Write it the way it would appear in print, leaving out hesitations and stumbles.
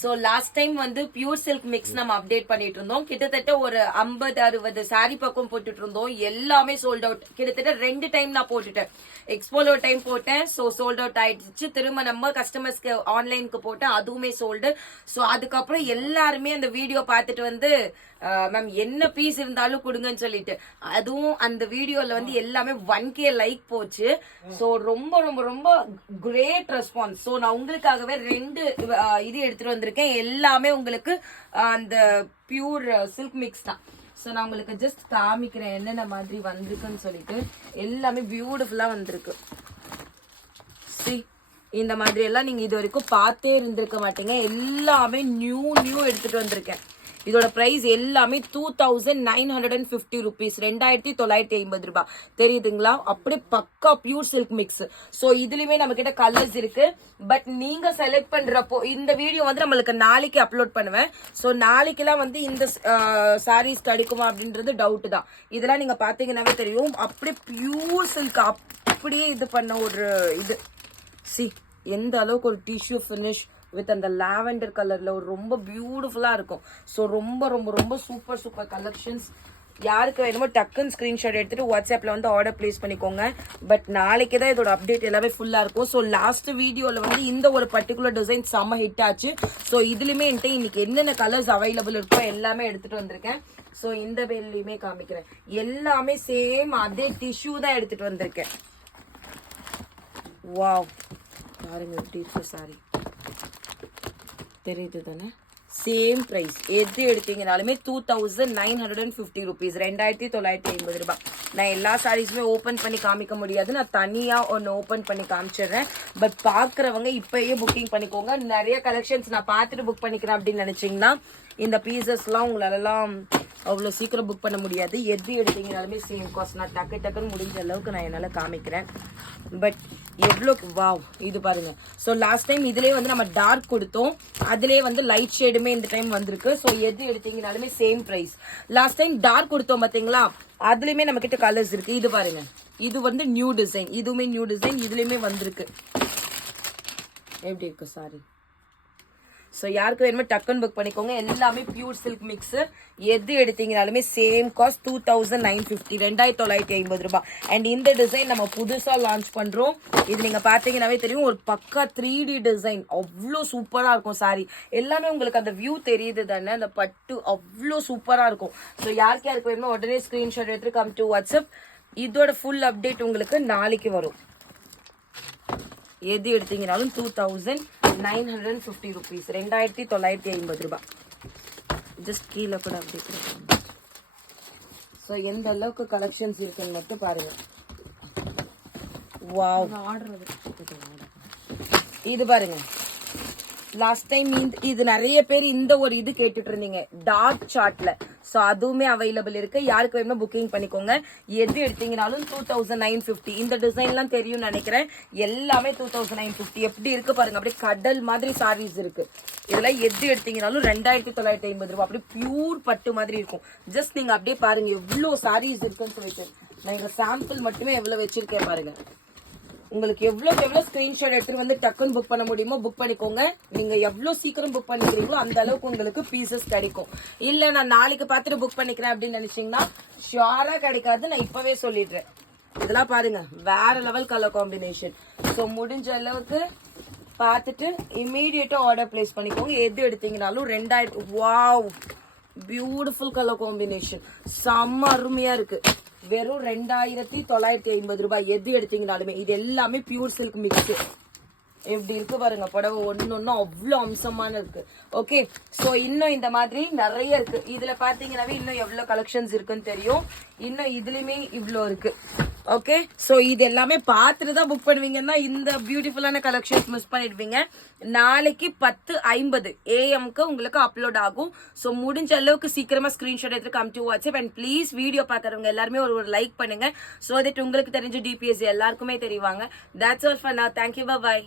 So last time வந்து pure silk mix நம்ம update பண்ணிட்டு இருந்தோம். கிட்டத்தட்ட ஒரு 50-60 சாரி பக்கம் போட்டுட்டு இருந்தோம். எல்லாமே சோல்ட் அவுட். கிட்டத்தட்ட 2 டைம் நான் போட்டுட்டேன். எக்ஸ்போல ஒரு டைம் போட்டேன், ஸோ சோல்ட் அவுட் ஆயிடுச்சு. திரும்ப நம்ம கஸ்டமர்ஸ்க்கு ஆன்லைனுக்கு போட்டேன், அதுவுமே சோல்டு. ஸோ அதுக்கப்புறம் எல்லாருமே அந்த வீடியோ பார்த்துட்டு வந்து மேம் என்ன பீஸ் இருந்தாலும் கொடுங்கன்னு சொல்லிட்டு, அதுவும் அந்த வீடியோல வந்து எல்லாமே 1K லைக் போச்சு. ஸோ ரொம்ப ரொம்ப ரொம்ப கிரேட் ரெஸ்பான்ஸ். ஸோ நான் உங்களுக்காகவே 2 இது எடுத்துட்டு வந்திருக்கேன். எல்லாமே உங்களுக்கு அந்த பியூர் சில்க் மிக்ஸ் தான். ஸோ நான் உங்களுக்கு ஜஸ்ட் காமிக்கிறேன் என்னென்ன மாதிரி வந்திருக்குன்னு சொல்லிட்டு. எல்லாமே பியூட்டிஃபுல்லா வந்திருக்கு. இந்த மாதிரி எல்லாம் நீங்க இது வரைக்கும் பார்த்தே இருந்திருக்க மாட்டீங்க. எல்லாமே நியூ எடுத்துட்டு வந்திருக்கேன். இதோட பிரைஸ் எல்லாமே 2950 rupees, 2950 ரூபாய். தெரியுதுங்களா? அப்படியே பக்கா பியூர் சில்க் மிக்ஸ். சோ இதுலயுமே நம்ம கிட்ட கலர்ஸ் இருக்கு. பட் நீங்க செலக்ட் பண்றப்போ இந்த வீடியோ வந்து நம்மளுக்கு நாளைக்கு அப்லோட் பண்ணுவேன். சோ நாளைக்கெல்லாம் வந்து இந்த சாரீஸ் கிடைக்குமா அப்படின்றது டவுட் தான். இதெல்லாம் நீங்க பாத்தீங்கன்னாவே தெரியும். அப்படியே பியூர் சில்க் அப்படியே இது பண்ண ஒரு இது. எந்த அளவுக்கு ஒரு டிஷ்யூ ஃபினிஷ் வித் அந்த லாவெண்டர் கலர்ல ஒரு ரொம்ப பியூட்டிஃபுல்லா இருக்கும். ஸோ ரொம்ப ரொம்ப ரொம்ப சூப்பர் கலெக்ஷன்ஸ். யாருக்கு வேணுமோ டக்குன்னு ஸ்கிரீன்ஷாட் எடுத்துட்டு வாட்ஸ்அப்ல வந்து ஆர்டர் பிளேஸ் பண்ணிக்கோங்க. பட் நாளைக்கு தான் இதோட அப்டேட் எல்லாமே ஃபுல்லா இருக்கும். ஸோ லாஸ்ட் வீடியோல வந்து இந்த ஒரு பர்டிகுலர் டிசைன் செம்ம ஹிட் ஆச்சு. ஸோ இதுலயுமே என்கிட்ட இன்னைக்கு என்னென்ன கலர்ஸ் அவைலபிள் இருக்கோ எல்லாமே எடுத்துட்டு வந்திருக்கேன். ஸோ இந்த வேலையுமே காமிக்கிறேன். எல்லாமே சேம் அதே டிஷ்யூ தான் எடுத்துட்டு வந்திருக்கேன். வாவ், பாருங்க எப்படி இருக்கு சாரி. தெரியுது தானே? Same price. எது எடுத்தீங்கனாலுமே 2950 rupees, 2950 ரூபாய். நான் எல்லா சாரீஸுமே ஓபன் பண்ணி காமிக்க முடியாது. நான் தனியா ஒன்னு ஓபன் பண்ணி காமிச்சிடுறேன். பட் பாக்குறவங்க இப்பயே புக்கிங் பண்ணிக்கோங்க. நிறைய கலெக்ஷன்ஸ் நான் பார்த்துட்டு புக் பண்ணிக்கிறேன் அப்படின்னு நினைச்சீங்கன்னா இந்த பீசஸ் எல்லாம் உங்களாலாம் அவ்வளவு சீக்கிரம் புக் பண்ண முடியாது. எது எடுத்தீங்கனாலுமே சேம் காஸ்ட். நான் டக்குன்னு முடிஞ்ச அளவுக்கு நான் என்னால காமிக்கிறேன். பட் எவ்வளோக்கு வாவ், இது பாருங்க. ஸோ லாஸ்ட் டைம் இதுலேயே வந்து நம்ம டார்க் கொடுத்தோம், அதுலேயே வந்து லைட் ஷேடுமே இந்த டைம் வந்திருக்கு. ஸோ எது எடுத்தீங்கனாலுமே சேம் பிரைஸ். லாஸ்ட் டைம் டார்க் கொடுத்தோம் பார்த்தீங்களா, அதுலேயுமே நம்ம கிட்ட கலர்ஸ் இருக்கு. இது பாருங்க, இது வந்து நியூ டிசைன். இதுவுமே நியூ டிசைன். இதுலேயுமே வந்திருக்கு. எப்படி இருக்கு சாரி? ஸோ யாருக்கு வேணுமோ டக்குன்னு புக் பண்ணிக்கோங்க. எல்லாமே பியூர் சில்க் மிக்ஸ். எது எடுத்தீங்கனாலுமே சேம் காஸ்ட் 2950, 2950 ரூபாய். அண்ட் இந்த டிசைன் நம்ம புதுசா லான்ச் பண்றோம். இது நீங்க பாத்தீங்கன்னாவே தெரியும். ஒரு பக்கா 3D டிசைன். அவ்வளோ சூப்பரா இருக்கும் சாரி. எல்லாமே உங்களுக்கு அந்த வியூ தெரியுது தானே? அந்த பட்டு அவ்வளோ சூப்பரா இருக்கும். ஸோ யாருக்கு வேணுமோ உடனே ஸ்கிரீன்ஷாட் எடுத்து கம் டு வாட்ஸ்அப். இதோட ஃபுல் அப்டேட் உங்களுக்கு நாளைக்கு வரும். எது எடுத்தீங்கனாலும் 2950 rupees, 2950 ரூபாய். ஜஸ்ட் கீழே கூட அப்படி. ஸோ எந்த அளவுக்கு கலெக்ஷன்ஸ் இருக்குன்னு மட்டும் பாருங்க. வாவ், இது பாருங்க. லாஸ்ட் டைம் இது நிறைய பேர் இந்த ஒரு இது கேட்டுட்டு இருந்தீங்க டார்க் சார்ட்ல. ஸோ அதுவுமே அவைலபிள் இருக்கு. யாருக்கு வேணுமோ புக்கிங் பண்ணிக்கோங்க. எது எடுத்தீங்கனாலும் 2950. இந்த டிசைன்லாம் தெரியும் நினைக்கிறேன். எல்லாமே 2950. எப்படி இருக்கு பாருங்க. அப்படியே கடல் மாதிரி சாரீஸ் இருக்கு. இதெல்லாம் எது எடுத்தீங்கனாலும் 2950 ரூபாய். அப்படியே பியூர் பட்டு மாதிரி இருக்கும். ஜஸ்ட் நீங்க அப்படியே பாருங்க எவ்வளவு சாரீஸ் இருக்குன்னு சொல்லிட்டு. நான் இங்க சாம்பிள் மட்டுமே எவ்வளவு வச்சிருக்கேன் பாருங்க. உங்களுக்கு எவ்வளவு ஸ்கிரீன்ஷாட் எடுத்துட்டு வந்து டக்குன்னு புக் பண்ண முடியுமோ புக் பண்ணிக்கோங்க. நீங்க எவ்வளவு சீக்கிரம் புக் பண்ணிக்கிறீங்களோ அந்த அளவுக்கு உங்களுக்கு பீசஸ் கிடைக்கும். இல்ல நான் நாளைக்கு பார்த்துட்டு புக் பண்ணிக்கிறேன் அப்படின்னு நினைச்சீங்கன்னா ஷியோரா கிடைக்காது. நான் இப்பவே சொல்லிடுறேன். இதெல்லாம் பாருங்க, வேற லெவல் கலர் காம்பினேஷன். ஸோ முடிஞ்ச அளவுக்கு பார்த்துட்டு இமீடியட்டா ஆர்டர் பிளேஸ் பண்ணிக்கோங்க. எது எடுத்தீங்கனாலும் 2000. Wow, beautiful colour combination. செம்ம அருமையா இருக்கு. வெறும் 2950 ரூபாய். எது எடுத்தீங்கனாலுமே இது எல்லாமே பியூர் சில்க் மிக்ஸ். எப்படி இருக்கு பாருங்க. புடவை ஒன்னு அவ்வளோ அம்சமான இருக்கு. ஓகே, ஸோ இன்னும் இந்த மாதிரி நிறைய இருக்கு. இதுல பாத்தீங்கன்னாவே இன்னும் எவ்வளவு கலெக்ஷன்ஸ் இருக்குன்னு தெரியும். இன்னும் இதுலயுமே இவ்வளோ இருக்கு. ஓகே, ஸோ இது எல்லாமே பார்த்துட்டு தான் புக் பண்ணுவீங்கன்னா இந்த பியூட்டிஃபுல்லான கலெக்ஷன்ஸ் மிஸ் பண்ணிடுவீங்க. நாளைக்கு 10:50 AM உங்களுக்கு அப்லோட் ஆகும். ஸோ முடிஞ்ச அளவுக்கு சீக்கிரமா ஸ்கிரீன்ஷாட் எடுத்து come to WhatsApp. And please video பார்க்குறவங்க எல்லாருமே ஒரு லைக் பண்ணுங்க. ஸோ தட் உங்களுக்கு தெரிஞ்ச டிபிஎஸ் எல்லாருக்குமே தெரிவாங்க. That's all for now. Thank you, by.